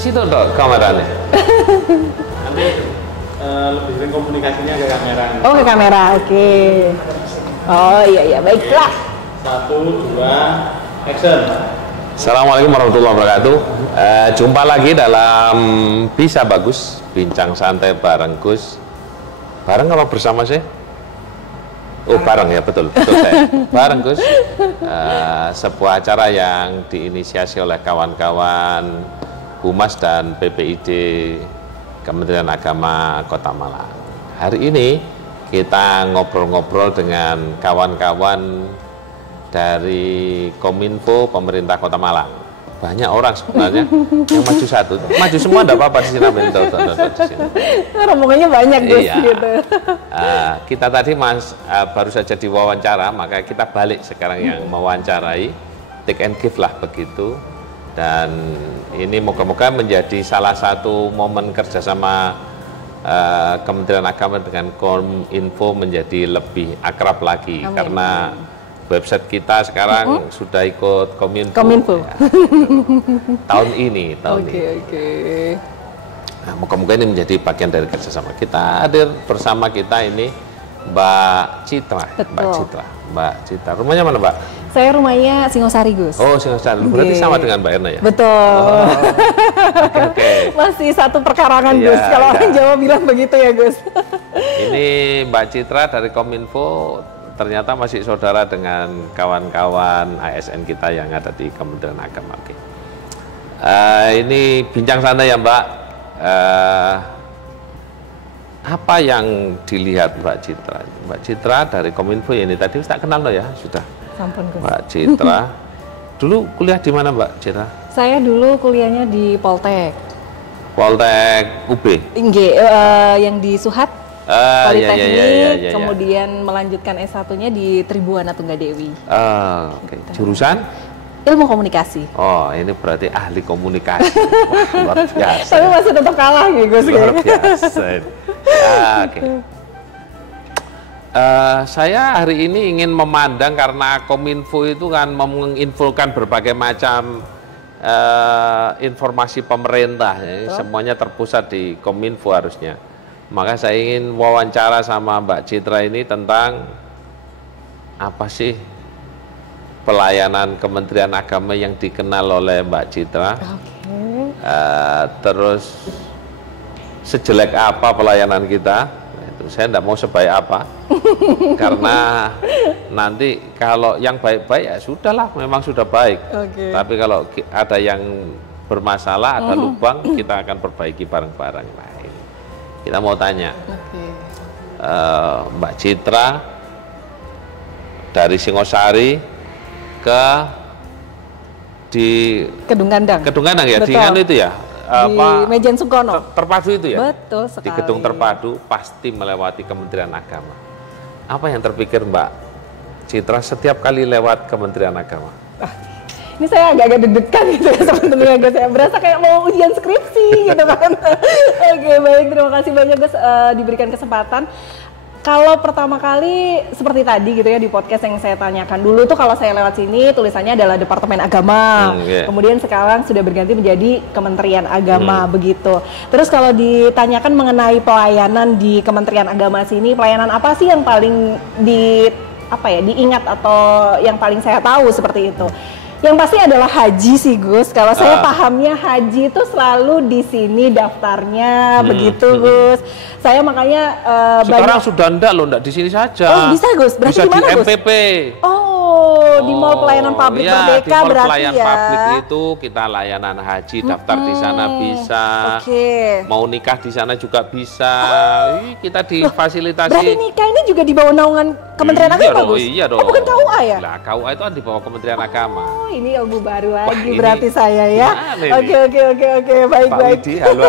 Di situ dong kameranya. Nanti lebih sering komunikasinya ke kamera. Oh, ke kamera, oke. Oh iya, baiklah. 1, 2, action. Assalamualaikum warahmatullahi wabarakatuh. Jumpa lagi dalam Bisa Bagus, bincang santai bareng Gus. Bareng apa bersama sih? Oh bareng ya, betul saya. Bareng Gus. Sebuah acara yang diinisiasi oleh kawan-kawan Humas dan PPID Kementerian Agama Kota Malang. Hari ini kita ngobrol-ngobrol dengan kawan-kawan dari Kominfo Pemerintah Kota Malang. Banyak orang sebenarnya yang maju satu, maju semua enggak apa-apa di sini, di sini. Rombongannya banyak Gus Iya. gitu. Kita tadi baru saja diwawancara, maka kita balik sekarang yang mewawancarai, take and give lah begitu. Dan ini moga-moga menjadi salah satu momen kerjasama Kementerian Agama dengan Kominfo menjadi lebih akrab lagi. Amin. Karena website kita sekarang sudah ikut Kominfo. Ya, tahun ini. Oke. Nah, moga-moga ini menjadi bagian dari kerjasama. Kita hadir bersama kita ini Mbak Citra. Betul. Mbak Citra. Rumahnya mana, Mbak? Saya rumahnya Singosari, Gus. Oh, Singosari. Berarti sama dengan Mbak Erna ya? Betul. Oke. Masih satu perkarangan, Iya, Gus. Kalau iya. orang Jawa bilang begitu ya, Gus. Ini Mbak Citra dari Kominfo ternyata masih saudara dengan kawan-kawan ASN kita yang ada di Kementerian Agama. Oke. Ini bincang santai ya, Mbak. Apa yang dilihat Mbak Citra? Mbak Citra dari Kominfo ini tadi tak kenal loh ya, sudah. Sampun, Gus. Mbak Citra. Dulu kuliah di mana, Mbak Citra? Saya dulu kuliahnya di Poltek. Poltek UB. Yang di Suhat. Politeknik, Iya. kemudian melanjutkan S1-nya di Tribuana Tunggadewi. Oke. Jurusan? Ilmu komunikasi. Oh, ini berarti ahli komunikasi. Wah, luar biasa. Tapi masih tetap kalah ya, Gus. Luar biasa. Oke. Saya hari ini ingin memandang karena Kominfo itu kan menginfokan berbagai macam informasi pemerintah, ya. Semuanya terpusat di Kominfo harusnya. Maka saya ingin wawancara sama Mbak Citra ini tentang apa sih pelayanan Kementerian Agama yang dikenal oleh Mbak Citra. Terus sejelek apa pelayanan kita? Itu saya tidak mau sebaik apa, karena nanti kalau yang baik-baik ya sudahlah, memang sudah baik. Tapi kalau ada yang bermasalah, ada lubang, kita akan perbaiki bareng-bareng. Nah, ini kita mau tanya, Mbak Citra dari Singosari ke di Kedung Gandang. Kedung Gandang ya, Betul. di Anu itu ya, Di Mejen Sungkono. Terpadu itu ya? Betul sekali. Di Gedung Terpadu pasti melewati Kementerian Agama. Apa yang terpikir Mbak Citra setiap kali lewat Kementerian Agama? Ini saya agak-agak deg-degan gitu ya sebenarnya, Gus. Saya berasa kayak mau ujian skripsi gitu kan. Oke, baik, terima kasih banyak, Gus, diberikan kesempatan. Kalau pertama kali seperti tadi gitu ya di podcast yang saya tanyakan dulu tuh, kalau saya lewat sini tulisannya adalah Departemen Agama. Kemudian sekarang sudah berganti menjadi Kementerian Agama begitu. Terus kalau ditanyakan mengenai pelayanan di Kementerian Agama sini, pelayanan apa sih yang paling diingat atau yang paling saya tahu seperti itu? Yang pasti adalah haji sih, Gus. Kalau saya pahamnya haji itu selalu di sini daftarnya begitu, Gus. Saya makanya sekarang sudah enggak di sini saja. Oh, bisa, Gus. Berarti bisa di mana, di Gus? MPP. Di Mall Pelayanan Publik iya, Merdeka di Mall berarti Pelayanan ya. Publik itu kita layanan haji, daftar di sana bisa. Mau nikah di sana juga bisa. Kita difasilitasi. Berarti nikah ini juga di bawah naungan Kementerian Agama, Gus? Iya dong. Oh, bukan KUA ya? Lah, KUA itu kan di bawah Kementerian Agama. Oh, ini ilmu baru lagi ini berarti saya ya. Oke, baik. Pak Widi, halo.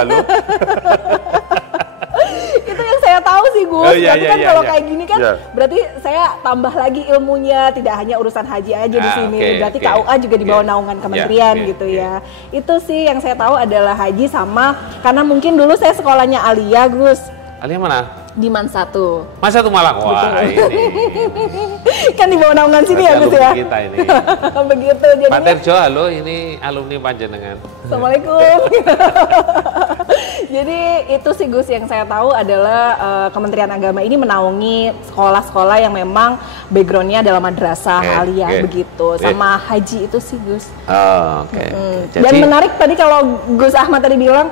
Itu yang saya tahu sih, Gus. Berarti kan kalau kayak gini kan berarti saya tambah lagi ilmunya, tidak hanya urusan haji aja di sini. Berarti KUA juga di bawah naungan kementerian gitu ya. Itu sih yang saya tahu adalah haji sama, karena mungkin dulu saya sekolahnya Alia, Gus. Alia mana? Di Man 1. Man 1 Malang. Wah, ini. Kan di bawah naungan sini ya, Gus Alumni ya. kita ini. Begitu Pak jadinya. Terjo, halo, ini alumni panjenengan. Assalamualaikum. Jadi itu sih Gus yang saya tahu adalah Kementerian Agama ini menaungi sekolah-sekolah yang memang backgroundnya adalah madrasah aliyah begitu, sama haji itu sih Gus. Oh, oke. Dan menarik tadi kalau Gus Ahmad tadi bilang,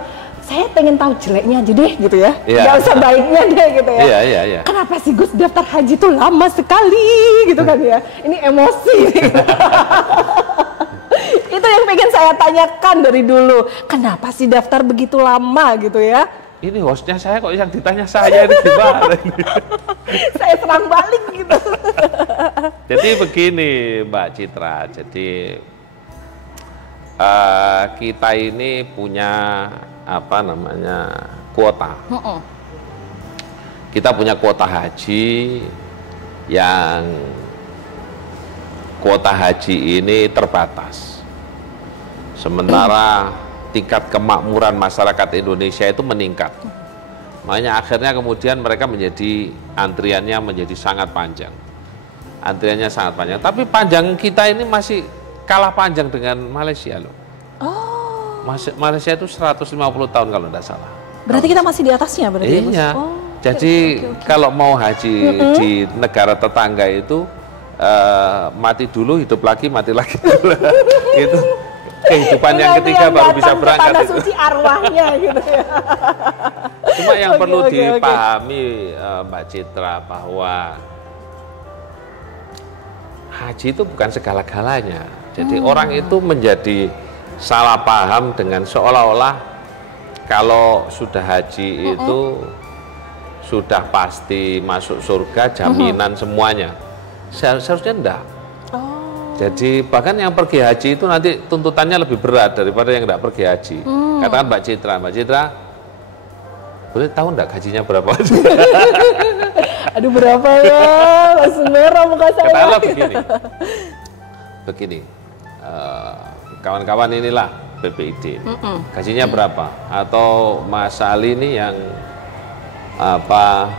saya pengen tahu jeleknya aja deh gitu ya, nggak usah baiknya deh gitu ya. Iya. Kenapa sih Gus daftar haji tuh lama sekali gitu kan ya? Ini emosi. Itu yang pengen saya tanyakan dari dulu. Kenapa sih daftar begitu lama gitu ya? Ini hostnya saya kok yang ditanya saya ini gimana? Saya serang balik gitu. Jadi begini Mbak Citra, jadi kita ini punya apa namanya kuota. Kita punya kuota haji yang kuota haji ini terbatas. Sementara tingkat kemakmuran masyarakat Indonesia itu meningkat. Makanya akhirnya kemudian mereka menjadi antriannya menjadi sangat panjang. Antriannya sangat panjang. Tapi panjang kita ini masih kalah panjang dengan Malaysia loh. Malaysia itu 150 tahun kalau tidak salah. Berarti kita masih di atasnya berarti? Iya. Jadi kalau mau haji di negara tetangga itu mati dulu, hidup lagi, mati lagi. Itu kehidupan yang ketiga baru bisa berangkat. Tanda suci arwahnya gitu ya. Cuma yang perlu dipahami Mbak Citra bahwa haji itu bukan segala-galanya. Jadi orang itu menjadi salah paham dengan seolah-olah kalau sudah haji itu sudah pasti masuk surga, jaminan semuanya. Seharusnya enggak. Jadi bahkan yang pergi haji itu nanti tuntutannya lebih berat daripada yang enggak pergi haji. Katakan Mbak Citra, boleh tahu enggak gajinya berapa? Aduh berapa ya? Langsung merah muka saya. Katakanlah begini. Kawan-kawan inilah BPID, gajinya berapa? Atau Mas Ali ini yang apa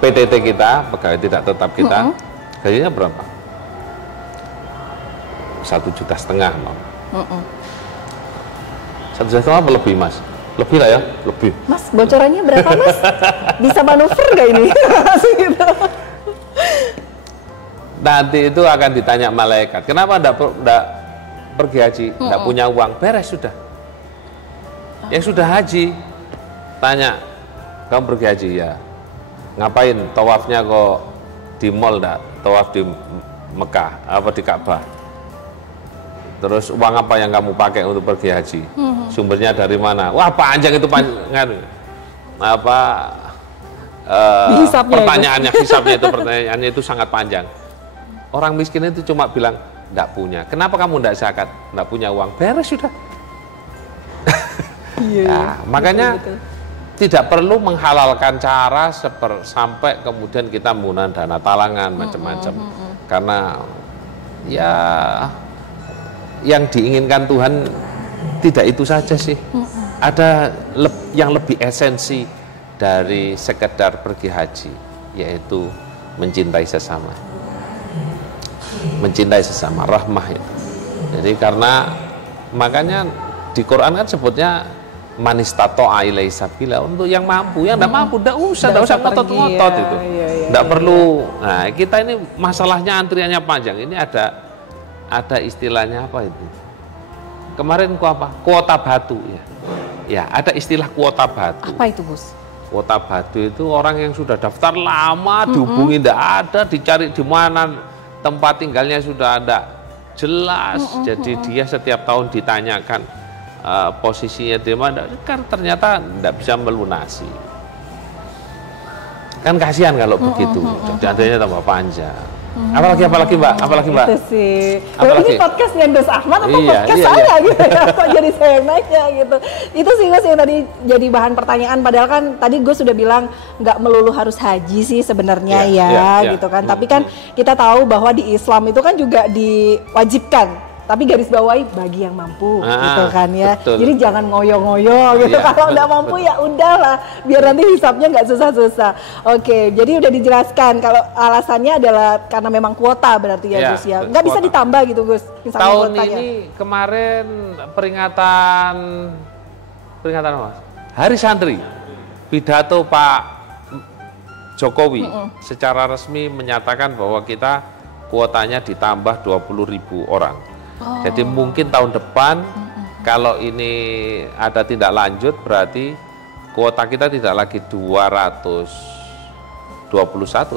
PTT kita, pegawai tidak tetap kita, gajinya berapa? 1,5 juta, Mam. 1,5 juta apa lebih, Mas? Lebih lah ya, lebih. Mas, bocorannya berapa, Mas? Bisa manuver nggak ini? Gitu. Nanti itu akan ditanya malaikat, kenapa enggak pergi haji, enggak punya uang, beres sudah. Yang sudah haji, tanya, kamu pergi haji ya? Ngapain tawafnya kok di mall enggak? Tawaf di Mekah, apa di Ka'bah? Terus uang apa yang kamu pakai untuk pergi haji? Sumbernya dari mana? Wah panjang itu panjang. Apa pertanyaannya, pertanyaannya itu sangat panjang. Orang miskin itu cuma bilang, enggak punya. Kenapa kamu enggak zakat? Enggak punya uang. Beres sudah. Nah, makanya tidak perlu menghalalkan cara sampai kemudian kita menggunakan dana talangan macam-macam. Karena ya yang diinginkan Tuhan tidak itu saja sih. Ada yang lebih esensi dari sekedar pergi haji, yaitu mencintai sesama. Mencintai sesama, rahmah itu. Jadi karena makanya di Quran kan sebutnya manistato'a ilaihi sabila, untuk yang mampu, yang enggak mampu enggak usah ngotot-ngotot itu. Enggak perlu. Nah, kita ini masalahnya antriannya panjang. Ini ada istilahnya apa itu? Kemarin kuota batu ya. Ya, ada istilah kuota batu. Apa itu, Gus? Kuota batu itu orang yang sudah daftar lama, dihubungi enggak ada, dicari di mana tempat tinggalnya sudah ada jelas, jadi dia setiap tahun ditanyakan posisinya di mana, kan ternyata tidak bisa melunasi. Kan kasihan kalau begitu, jadi adanya tambah panjang. Apalagi Mbak? Itu sih. Apalagi? Ini podcastnya Gus Ahmad atau podcast saya gitu ya? Kok jadi saya yang nanya gitu. Itu sih Gus yang tadi jadi bahan pertanyaan. Padahal kan tadi Gus sudah bilang nggak melulu harus haji sih sebenarnya gitu kan. Tapi kan kita tahu bahwa di Islam itu kan juga diwajibkan tapi garis bawahi bagi yang mampu gitu kan ya. Betul. Jadi jangan ngoyo-ngoyo gitu. Iya, Kalau nggak mampu ya udahlah, biar nanti hisapnya nggak susah-susah. Oke, jadi udah dijelaskan kalau alasannya adalah karena memang kuota berarti ya, Iya, Gus ya. Nggak bisa kuota. ditambah gitu Gus, misalnya Tahun kuotanya. ini kemarin peringatan apa? Hari Santri. Pidato Pak Jokowi secara resmi menyatakan bahwa kita kuotanya ditambah 20.000 orang. Jadi mungkin tahun depan kalau ini ada tindak lanjut berarti kuota kita tidak lagi 221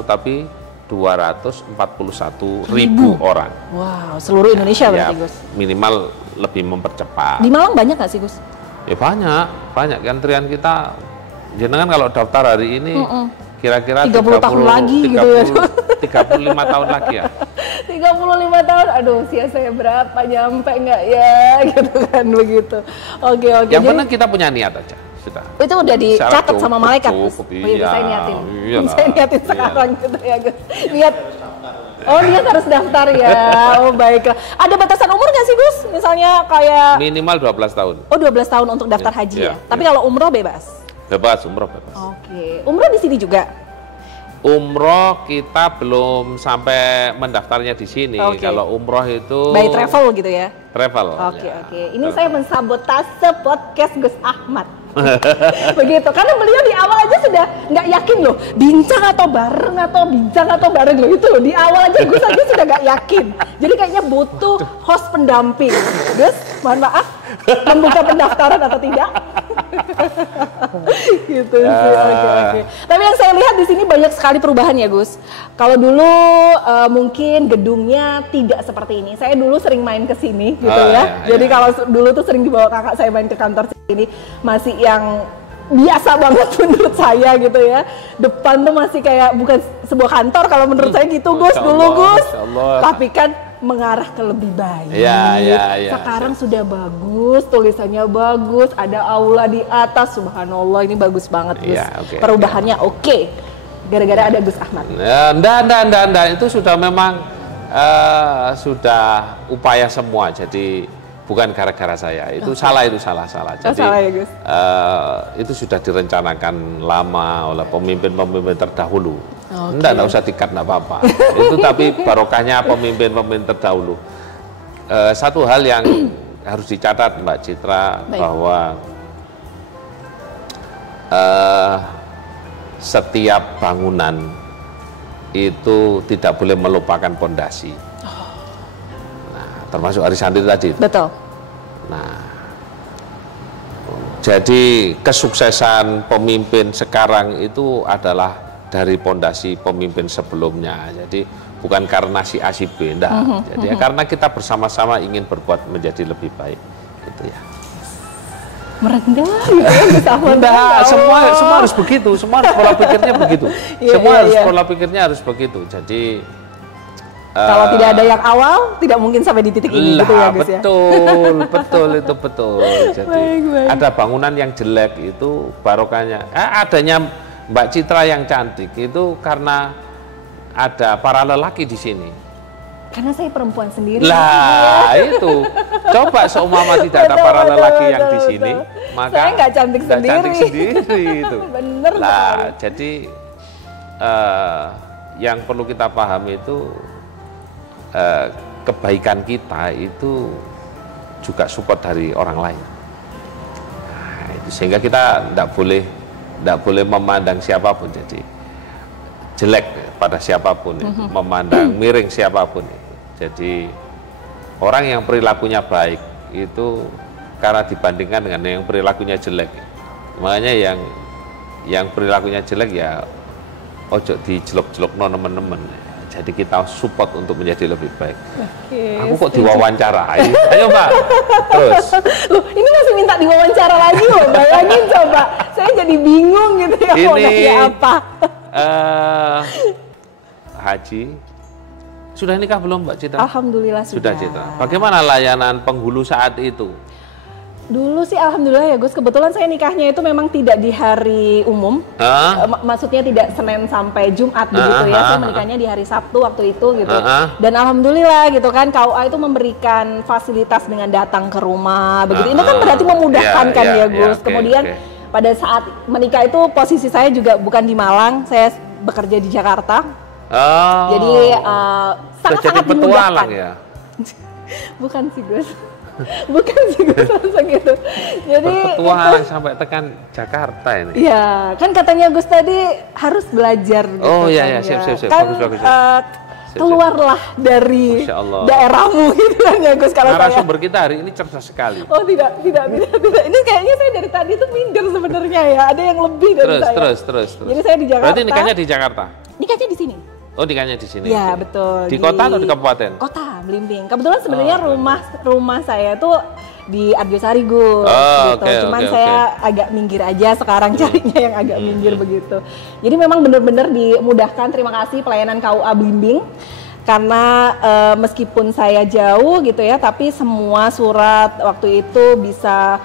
tapi 241.000 orang. Wow, seluruh Indonesia Ya, berarti Gus. minimal lebih mempercepat. Di Malang banyak nggak sih Gus? Ya banyak antrian kita. Jenengan kalau daftar hari ini kira-kira 30 tahun lagi gitu ya. 35 tahun lagi ya. 35 tahun, aduh usia saya berapa, nyampe nggak ya, gitu kan, begitu. Oke. Yang penting kita punya niat aja, sudah. Itu udah dicatat sama malaikat, Gus? Cukup, Oh iya, saya niatin. iyalah. Saya niatin sekarang gitu ya, Gus. Niat. Oh, niat harus daftar ya. Oh, baiklah. Ada batasan umur nggak sih, Gus? Misalnya kayak... Minimal 12 tahun. Oh, 12 tahun untuk daftar haji ya? Iya, Tapi iya. kalau umroh bebas? Bebas, umroh bebas. Oke. Umroh di sini juga? Umroh kita belum sampai mendaftarnya di sini. Oke. Kalau umroh itu By travel gitu ya? travel. Oke. ya. Ini saya mensabotase podcast Gus Ahmad. Begitu, karena beliau di awal aja sudah nggak yakin loh, bincang atau bareng loh, itu loh di awal aja Gus aja sudah nggak yakin. Jadi kayaknya butuh host pendamping. Gus, mohon maaf, membuka pendaftaran atau tidak? Gitu sih. Oke. Tapi yang saya lihat di sini banyak sekali perubahan ya Gus. Kalau dulu mungkin gedungnya tidak seperti ini. Saya dulu sering main ke sini gitu ya. Jadi kalau dulu tuh sering dibawa kakak saya main ke kantor sini, masih yang biasa banget menurut saya gitu ya. Depan tuh masih kayak bukan sebuah kantor kalau menurut saya gitu Gus dulu Gus. Tapi kan mengarah ke lebih baik. Ya. Sekarang sudah bagus, tulisannya bagus, ada aula di atas, subhanallah ini bagus banget Gus. Ya, oke. Perubahannya oke. Gara-gara ada Gus Ahmad. Enggak, itu sudah memang sudah upaya semua. Jadi bukan gara-gara saya, itu salah. Jadi salah ya, Gus? itu sudah direncanakan lama oleh pemimpin-pemimpin terdahulu. Enggak usah dikat, enggak apa-apa. Itu tapi barokahnya pemimpin-pemimpin terdahulu. Satu hal yang harus dicatat Mbak Citra, bahwa setiap bangunan itu tidak boleh melupakan pondasi. Termasuk Hari Santri tadi. Betul. Nah, jadi kesuksesan pemimpin sekarang itu adalah dari pondasi pemimpin sebelumnya. Jadi bukan karena si A si B, enggak. Jadi karena kita bersama-sama ingin berbuat menjadi lebih baik, gitu ya. Merendah gitu ya, Gus Ahmad. Enggak, semua harus begitu. Semua harus pola pikirnya begitu. Pola pikirnya harus begitu. Jadi kalau tidak ada yang awal, tidak mungkin sampai di titik ini gitu ya Gus ya. Betul. Jadi baik. ada bangunan yang jelek itu barokahnya. Adanya Mbak Citra yang cantik itu karena ada para lelaki di sini. Karena saya perempuan sendiri. Lah itu, coba seumpama tidak ada para lelaki yang di sini, maka saya nggak cantik sendiri. Itu. Bener lah, jadi yang perlu kita pahami itu kebaikan kita itu juga support dari orang lain. Nah, itu sehingga kita tidak boleh memandang siapapun jadi jelek pada siapapun itu, memandang miring siapapun itu. Jadi orang yang perilakunya baik itu karena dibandingkan dengan yang perilakunya jelek. Makanya yang perilakunya jelek ya ojo dijelok-jelok teman-teman. Jadi kita support untuk menjadi lebih baik. Aku kok diwawancarai? Ayo Mbak, terus. Loh, ini masih minta diwawancara lagi loh, bayangin coba. Saya jadi bingung gitu ya, mau nanya apa. Haji, sudah nikah belum Mbak Citra? Alhamdulillah sudah. Citra. Bagaimana layanan penghulu saat itu? Dulu sih alhamdulillah ya Gus, kebetulan saya nikahnya itu memang tidak di hari umum. Maksudnya tidak Senin sampai Jumat begitu ya. Saya menikahnya di hari Sabtu waktu itu gitu. Dan alhamdulillah gitu kan KUA itu memberikan fasilitas dengan datang ke rumah begitu. Ini kan berarti memudahkan kan ya Gus. Kemudian pada saat menikah itu posisi saya juga bukan di Malang, saya bekerja di Jakarta. Jadi sangat-sangat dimudahkan. Ya? Bukan sih Gus. Bukan sih Gus langsung gitu. Jadi berpetualang sampai tekan Jakarta ini. Iya, kan katanya Gus tadi harus belajar gitu. Oh iya, siap. Kan bagus. keluarlah dari daerahmu gitu kan ya Gus. Kalau narasumber kita hari ini cerdas sekali. Oh tidak. Ini kayaknya saya dari tadi tuh minder sebenarnya ya. Ada yang lebih dari saya. Terus. Jadi saya di Jakarta. Berarti nikahnya di Jakarta? Nikahnya di sini. Oh, nikahnya di sini. Iya, betul. Di kota atau di kabupaten? Kota, Blimbing. Kebetulan sebenarnya rumah saya tuh di Arjosari Gus. Cuman saya agak minggir aja sekarang carinya yang agak minggir begitu. Jadi memang benar-benar dimudahkan. Terima kasih pelayanan KUA Blimbing. Karena meskipun saya jauh gitu ya, tapi semua surat waktu itu bisa.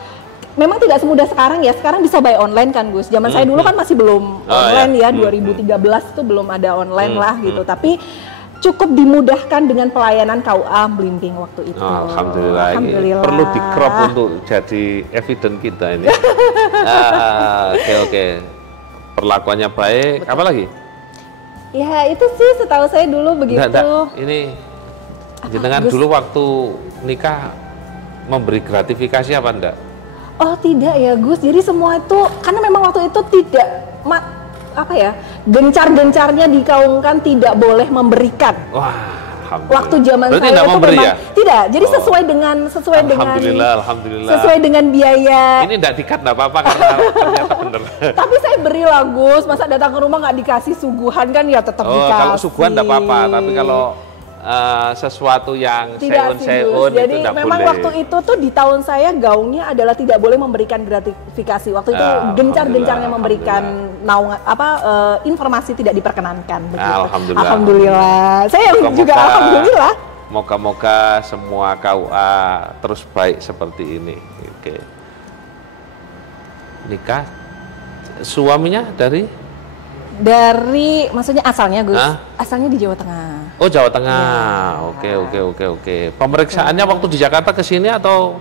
Memang tidak semudah sekarang ya, sekarang bisa by online kan Gus. Zaman saya dulu kan masih belum online ya, 2013 itu belum ada online lah gitu. Tapi cukup dimudahkan dengan pelayanan KUA Blimbing waktu itu. Alhamdulillah. Perlu di crop untuk jadi evidence kita ini. Oke. Perlakuannya baik, apa lagi? Ya itu sih setahu saya dulu begitu. Ini jenengan dulu waktu nikah memberi gratifikasi apa enggak? Oh tidak ya Gus, jadi semua itu karena memang waktu itu tidak gencar-gencarnya dikaungkan tidak boleh memberikan. Wah, waktu zaman saya itu memang tidak. Jadi sesuai dengan alhamdulillah. Sesuai dengan biaya. Ini enggak dikat enggak apa-apa karena ternyata bener. Tapi saya beri lah Gus, masa datang ke rumah nggak dikasih suguhan kan ya tetap dikasih. Kalau suguhan enggak apa-apa, tapi kalau sesuatu yang seun itu jadi tidak memang boleh. Waktu itu tuh di tahun saya gaungnya adalah tidak boleh memberikan gratifikasi. Waktu itu gencar-gencarnya memberikan informasi tidak diperkenankan begitu. Alhamdulillah. Saya juga alhamdulillah. Moga-moga semua KUA terus baik seperti ini. Oke. Nikah suaminya dari maksudnya asalnya Gus? Asalnya di Jawa Tengah. Oh Jawa Tengah, oke. Pemeriksaannya waktu di Jakarta ke sini atau?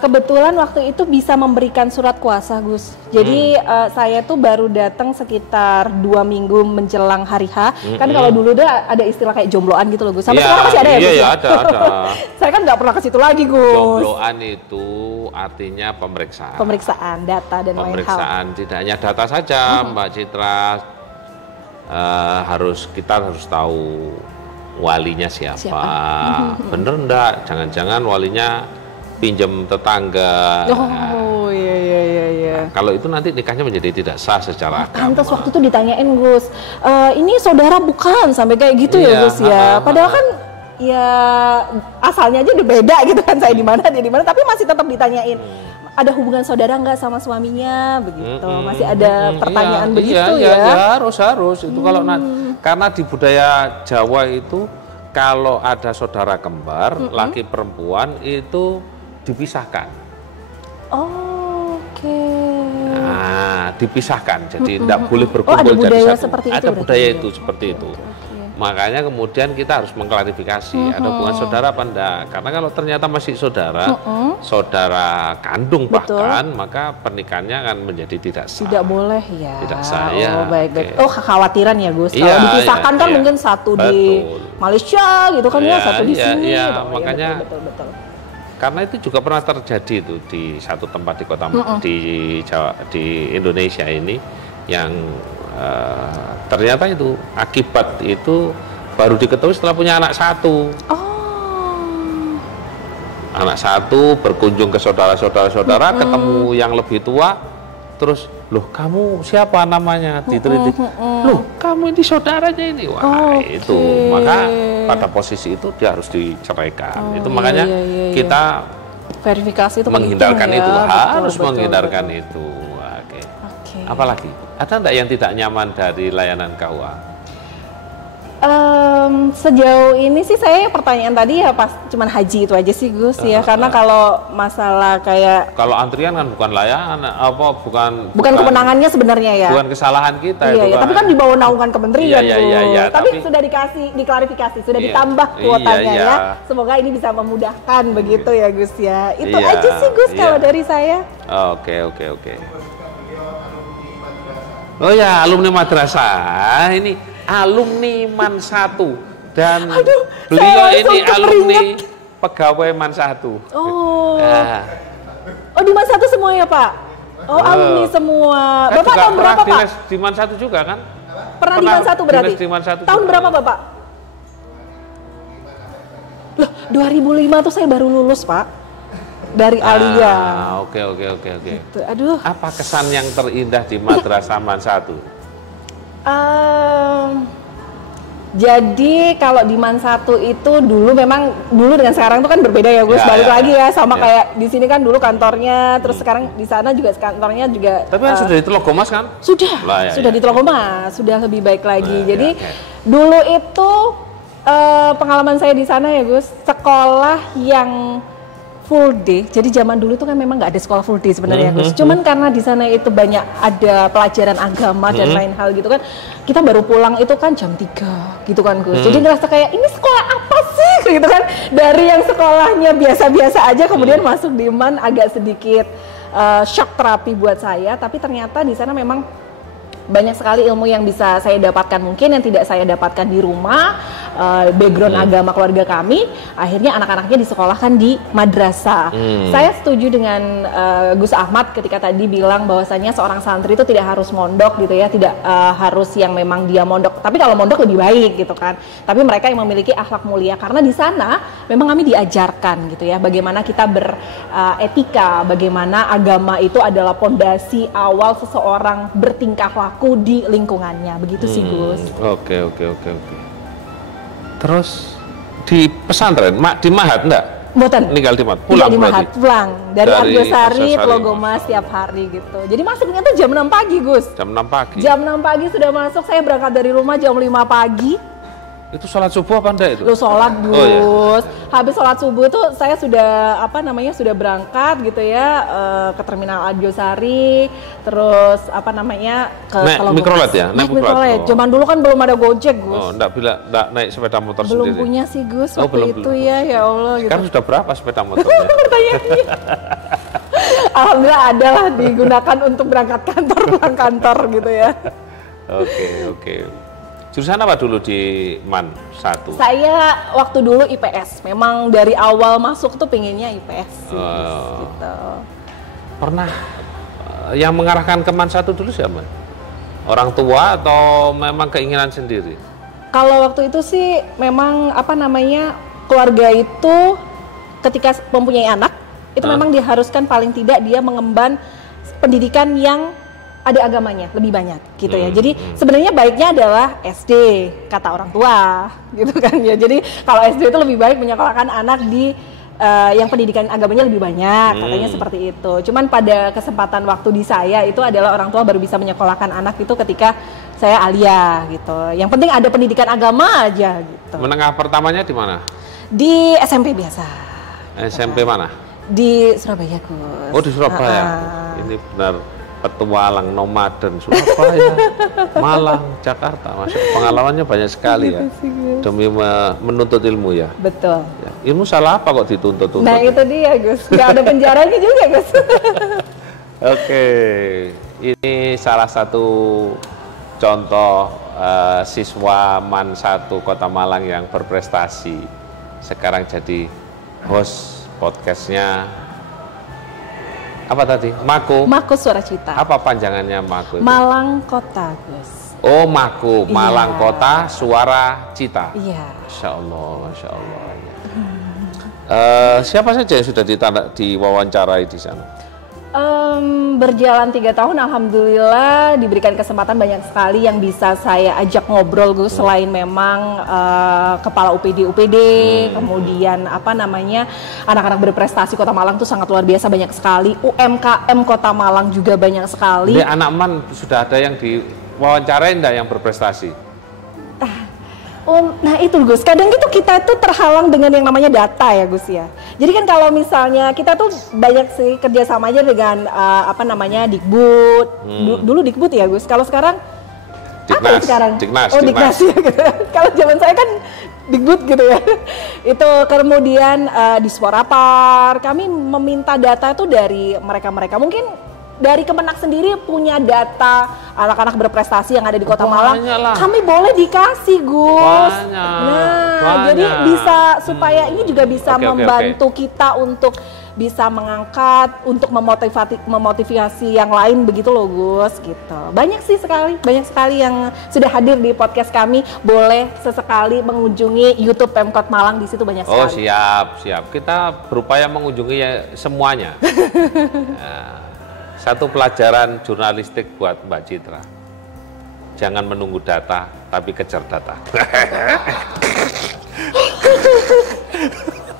Kebetulan waktu itu bisa memberikan surat kuasa Gus. Jadi saya tuh baru datang sekitar 2 minggu menjelang hari H. Kan kalau dulu ada istilah kayak jombloan gitu loh Gus. Sampai sekarang masih ada ya Gus? Iya ada. Saya kan nggak pernah ke situ lagi Gus. Jombloan itu artinya pemeriksaan. Pemeriksaan data dan lain hal. Pemeriksaan tidak hanya data saja Mbak Citra. Kita harus tahu walinya siapa. Bener enggak? Jangan-jangan walinya pinjam tetangga. Oh iya. Kalau itu nanti nikahnya menjadi tidak sah secara agama. Pantas waktu itu ditanyain Gus, ini saudara bukan sampai kayak gitu ya Gus ya. Padahal kan ya asalnya aja udah beda gitu kan, saya di mana dia di mana, tapi masih tetap ditanyain. Ada hubungan saudara nggak sama suaminya begitu, masih ada pertanyaan begitu ya. Iya, harus itu kalau karena di budaya Jawa itu kalau ada saudara kembar laki perempuan itu dipisahkan. Oke. Nah, dipisahkan, jadi tidak boleh berkumpul ada budaya jadi satu. Seperti itu. Ada budaya itu seperti itu. Makanya kemudian kita harus mengklarifikasi ada hubungan saudara apa enggak. Karena kalau ternyata masih saudara kandung bahkan, maka pernikahannya akan menjadi tidak sah. Tidak boleh ya. Tidak sah ya. Oh baik. Oh kekhawatiran ya Gus. Kalau dipisahkan kan mungkin satu di Malaysia gitu kan ya, satu di sini. Iya, makanya betul. Karena itu juga pernah terjadi itu di satu tempat di kota di Indonesia ini yang ternyata itu akibat itu baru diketahui setelah punya anak satu. Anak satu berkunjung ke saudara, ketemu yang lebih tua, terus loh kamu siapa namanya, diteliti, loh kamu ini saudaranya ini, wah itu maka pada posisi itu dia harus diceraikan. Itu makanya kita verifikasi itu menghindarkan itu ya. harus menghindarkan itu. Oke. Apalagi ada enggak yang tidak nyaman dari layanan KUA? Sejauh ini sih saya pertanyaan tadi ya pas cuman haji itu aja sih Gus ya, karena kalau masalah kayak kalau antrian kan bukan layangan, bukan kemenangannya sebenarnya ya. Bukan kesalahan kita Iya, itu tapi kan di bawah naungan kementerian Iya, tuh. iya, iya, tapi tapi- sudah diklarifikasi, sudah Iya, ditambah kuotanya iya. ya. Semoga ini bisa memudahkan begitu ya Gus ya. Itu Iya, aja sih Gus iya. kalau dari saya. Oke. Oh ya, alumni madrasah. Ini alumni MAN 1 dan beliau saya ini langsung alumni keperingat. pegawai MAN 1. Oh. Nah, Oh di MAN 1 semua ya Pak? Oh alumni semua. saya Bapak juga tahun berapa pernah Pak? dinas di MAN 1 juga kan? Pernah di MAN 1 berarti? dinas di MAN 1 Tahun juga. berapa Bapak? Loh 2005 tuh saya baru lulus Pak. Dari Alia. Oke. Gitu. Aduh. Apa kesan yang terindah di madrasah MAN 1? Jadi kalau di MAN 1 itu dulu dengan sekarang itu kan berbeda ya Gus, Ya, balik ya, lagi ya sama ya. kayak di sini kan dulu kantornya, terus sekarang di sana juga kantornya juga Tapi kan sudah di Telogomas kan? sudah Lah, ya, sudah ya. di Telogomas, sudah lebih baik lagi. Nah, Jadi ya, dulu itu pengalaman saya di sana ya Gus, sekolah yang full day. Jadi zaman dulu itu kan memang nggak ada sekolah full day sebenarnya Gus. Cuman karena di sana itu banyak ada pelajaran agama dan lain hal gitu kan. Kita baru pulang itu kan jam 3 gitu kan Gus. Jadi ngerasa kayak ini sekolah apa sih gitu kan. Dari yang sekolahnya biasa-biasa aja kemudian masuk di MAN agak sedikit shock terapi buat saya. Tapi ternyata di sana memang banyak sekali ilmu yang bisa saya dapatkan mungkin yang tidak saya dapatkan di rumah, background agama keluarga kami, akhirnya anak-anaknya disekolahkan di madrasah. Saya setuju dengan Gus Ahmad ketika tadi bilang bahwasanya seorang santri itu tidak harus mondok gitu ya, tidak harus yang memang dia mondok, tapi kalau mondok lebih baik gitu kan. Tapi mereka yang memiliki akhlak mulia karena di sana memang kami diajarkan gitu ya, bagaimana kita beretika, bagaimana agama itu adalah pondasi awal seseorang bertingkah laku di lingkungannya, begitu sih Gus. Oke. Terus di pesantren, di Mahat enggak? Mboten. Meninggal di Mahat, Iya pulang di berarti? Mahat, pulang dari Dari Argosari, Argosari. Telogomas setiap hari gitu. Jadi masuknya tuh jam 6 pagi Gus. Jam 6 pagi. Jam 6 pagi sudah masuk, saya berangkat dari rumah jam 5 pagi. Itu sholat subuh apa enggak itu? Lu sholat Gus. Oh, iya. Habis sholat subuh itu saya sudah sudah berangkat gitu ya ke terminal Argosari, terus ke Naik Telogomas. mikrolet ya? Naik Naik mikrolet. mikrolet. Oh. Zaman dulu kan belum ada Gojek Gus. Oh, enggak naik sepeda motor Belum sendiri. punya sih Gus Oh, waktu belum, itu belum. ya Allah gitu. Sekarang sudah berapa sepeda motornya? Pertanyaannya. Alhamdulillah ada lah digunakan untuk berangkat kantor, pulang kantor gitu ya. Oke. Jurusan apa dulu di MAN 1? Saya waktu dulu IPS, memang dari awal masuk tuh pengennya IPS sih, gitu. Pernah yang mengarahkan ke MAN 1 dulu siapa? Orang tua atau memang keinginan sendiri? Kalau waktu itu sih memang keluarga itu ketika mempunyai anak itu memang diharuskan paling tidak dia mengemban pendidikan yang ada agamanya lebih banyak gitu ya. Jadi sebenarnya baiknya adalah SD kata orang tua gitu kan ya. Jadi kalau SD itu lebih baik menyekolahkan anak di yang pendidikan agamanya lebih banyak, katanya seperti itu. Cuman pada kesempatan waktu di saya itu adalah orang tua baru bisa menyekolahkan anak itu ketika saya alia gitu. Yang penting ada pendidikan agama aja gitu. Menengah pertamanya di mana? Di SMP biasa. SMP mana? Di Surabaya Gus. Oh, di Surabaya. Ini benar petualang nomaden Surabaya, Malang, Jakarta. Masuk pengalamannya banyak sekali ya. Demi menuntut ilmu ya. Betul. Ya, ilmu salah apa kok dituntut-tuntut? Nah itu dia Gus, nggak ada penjaranya juga Gus. Oke, ini salah satu contoh siswa MAN 1 Kota Malang yang berprestasi. Sekarang jadi host podcastnya apa tadi? Mako Suara Cita. Apa panjangannya Mako itu? Malang Kota Gus. Oh Mako, Malang Iya. Kota Suara Cita. Iya. Masya Allah. Ya. Siapa saja yang sudah diwawancarai di sana? Berjalan 3 tahun, alhamdulillah diberikan kesempatan banyak sekali yang bisa saya ajak ngobrol Gus. Selain memang kepala UPD, kemudian anak-anak berprestasi Kota Malang tuh sangat luar biasa banyak sekali. UMKM Kota Malang juga banyak sekali. Di anak MAN sudah ada yang diwawancarai enggak yang berprestasi? Nah itu Gus, kadang itu kita tuh terhalang dengan yang namanya data ya Gus ya. Jadi kan kalau misalnya kita tuh banyak sih kerjasama aja dengan apa namanya Dikbud. Dulu Dikbud ya Gus. Kalau sekarang apa ya sekarang? Diknas, oh Diknas ya gitu. Kalau zaman saya kan Dikbud gitu ya. Itu kemudian di Sporapar kami meminta data itu dari mereka-mereka. Mungkin dari Kemenak sendiri punya data anak-anak berprestasi yang ada di Kota Malang, kami boleh dikasih Gus. Banyak. Jadi bisa supaya ini juga bisa membantu kita untuk bisa mengangkat, untuk memotivasi yang lain begitu loh Gus, gitu. Banyak sekali yang sudah hadir di podcast kami. Boleh sesekali mengunjungi YouTube Pemkot Malang, di situ banyak sekali. Oh siap. Kita berupaya mengunjungi ya semuanya. Satu pelajaran jurnalistik buat Mbak Citra. Jangan menunggu data, tapi kejar data.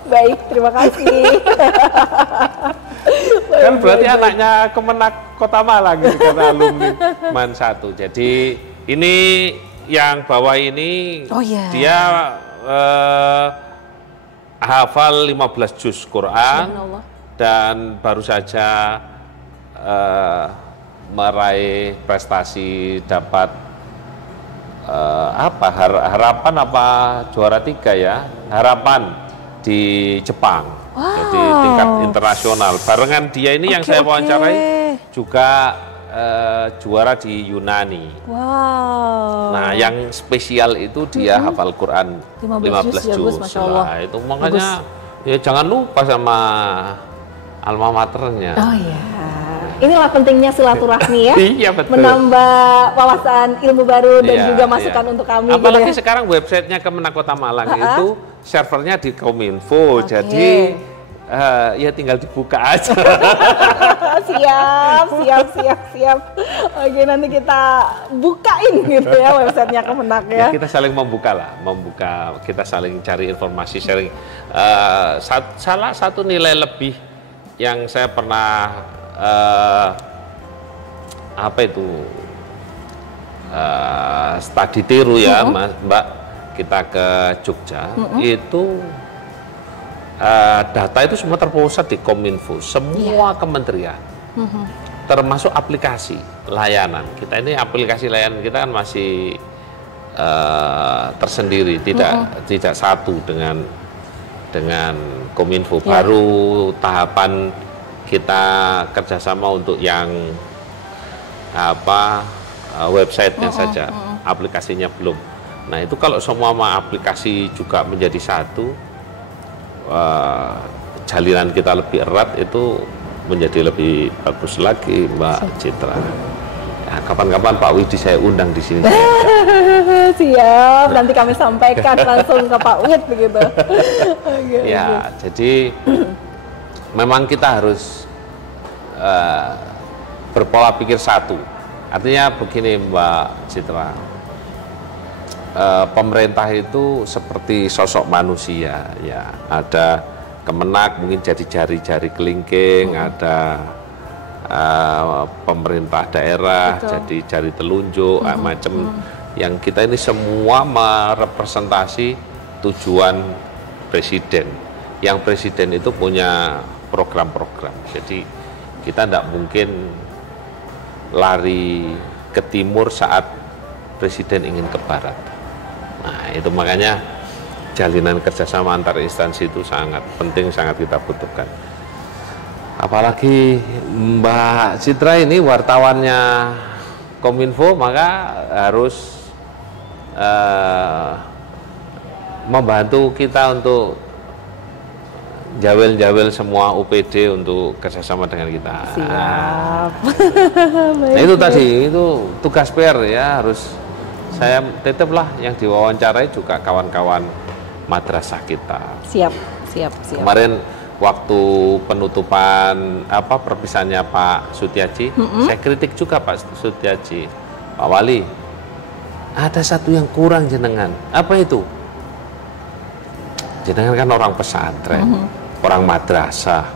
Baik, terima kasih. Kan berarti anaknya Kemenak Kota Malang gitu, karena alumni MAN 1. Jadi ini yang bawah ini dia hafal 15 juz Quran dan baru saja meraih prestasi dapat harapan apa juara 3 ya, harapan di Jepang. Jadi tingkat internasional. Barengan dia ini yang saya wawancarai juga juara di Yunani. Nah, yang spesial itu dia hafal Quran 15 juz. Nah, itu makanya ya jangan lupa sama alma maternya. Oh iya. Inilah pentingnya silaturahmi ya. Iya, betul. Menambah wawasan ilmu baru dan juga masukan untuk kami. Apalagi gitu ya. sekarang websitenya Kemenak Kota Malang itu servernya di Kominfo. Jadi ya tinggal dibuka aja. siap. Oke, nanti kita bukain gitu ya websitenya Kemenak ya. Kita saling membuka, kita saling cari informasi, sharing. Salah satu nilai lebih yang saya pernah studi tiru ya Mbak, kita ke Jogja itu data itu semua terpusat di Kominfo, semua kementerian, termasuk aplikasi layanan. Kita ini aplikasi layanan kita kan masih tersendiri, tidak satu dengan Kominfo. Baru tahapan kita kerjasama untuk yang websitenya saja, aplikasinya belum. Nah itu kalau semua aplikasi juga menjadi satu, jalinan kita lebih erat, itu menjadi lebih bagus lagi Mbak Citra. Nah, kapan-kapan Pak Widi saya undang di sini. Siap, nanti kami sampaikan langsung ke Pak Wid begitu. Ya, jadi memang kita harus berpola pikir satu. Artinya begini Mbak Citra, pemerintah itu seperti sosok manusia ya. Ada Kemenak mungkin jadi jari-jari kelingking, ada pemerintah daerah jadi jari telunjuk, macam. Yang kita ini semua merepresentasi tujuan presiden. Yang presiden itu punya program-program. Jadi kita tidak mungkin lari ke timur saat presiden ingin ke barat. Nah itu makanya jalinan kerjasama antar instansi itu sangat penting, sangat kita butuhkan. Apalagi Mbak Citra ini wartawannya Kominfo, maka harus membantu kita untuk jawel-jawel semua UPD untuk kerjasama dengan kita. Siap. Nah itu tadi, itu tugas PR ya, harus saya titip lah yang diwawancarai juga kawan-kawan madrasah kita. Siap. Kemarin waktu penutupan perpisahannya Pak Sutiaji, saya kritik juga Pak Sutiaji, Pak Wali, ada satu yang kurang jenengan. Apa itu? Jenengan kan orang pesantren, orang madrasah.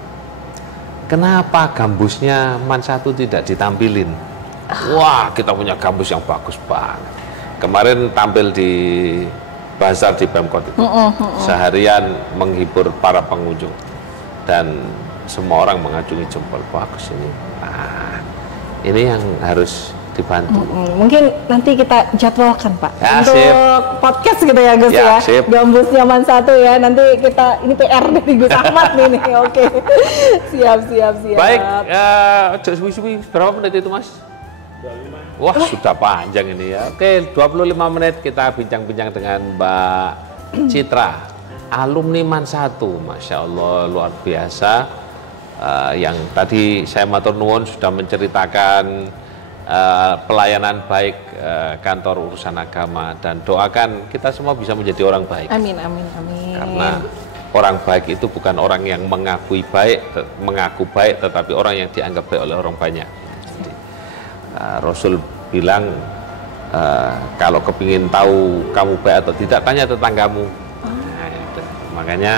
Kenapa gambusnya MAN 1 tidak ditampilin? Wah, kita punya gambus yang bagus banget. Kemarin tampil di bazar di Pemkot itu. Seharian menghibur para pengunjung dan semua orang mengacungi jempol, bagus ini. Nah, ini yang harus dibantu. Mungkin nanti kita jadwalkan Pak Ya, untuk sip. podcast gitu ya Gus Ya, ya. sip. Gambus Nyaman 1 ya. Nanti kita ini PR dari Gus Ahmad nih. Oke. Siap. Baik, suwi-suwi berapa menit itu Mas? 25. Wah, sudah panjang ini ya. Oke, 25 menit kita bincang-bincang dengan Mbak Citra, alumni MAN 1. Masya Allah, luar biasa. Yang tadi saya matur nuwun sudah menceritakan pelayanan baik kantor urusan agama, dan doakan kita semua bisa menjadi orang baik. Amin. Karena orang baik itu bukan orang yang mengaku baik tetapi orang yang dianggap baik oleh orang banyak. Jadi, Rasul bilang kalau kepingin tahu kamu baik atau tidak, tanya tetanggamu. Nah, itu. Makanya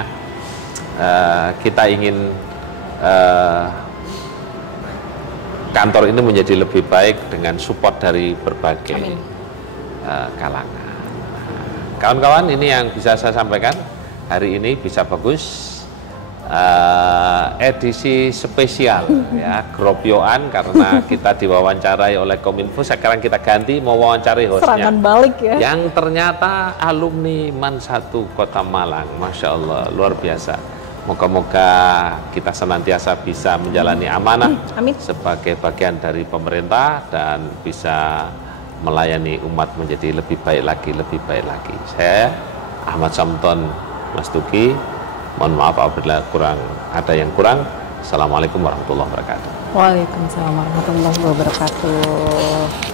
kita ingin kantor ini menjadi lebih baik dengan support dari berbagai kalangan. Kawan-kawan, ini yang bisa saya sampaikan hari ini. Bisa bagus edisi spesial ya, Gropyoan, karena kita diwawancarai oleh Kominfo. Sekarang kita ganti mau wawancari hostnya, Serangan balik ya. yang ternyata alumni MAN 1 Kota Malang. Masya Allah, luar biasa. Moga-moga kita senantiasa bisa menjalani amanah Amin. sebagai bagian dari pemerintah dan bisa melayani umat menjadi lebih baik lagi. Saya Ahmad Samton Mas Tuki, mohon maaf apabila ada yang kurang. Assalamualaikum warahmatullahi wabarakatuh. Waalaikumsalam warahmatullahi wabarakatuh.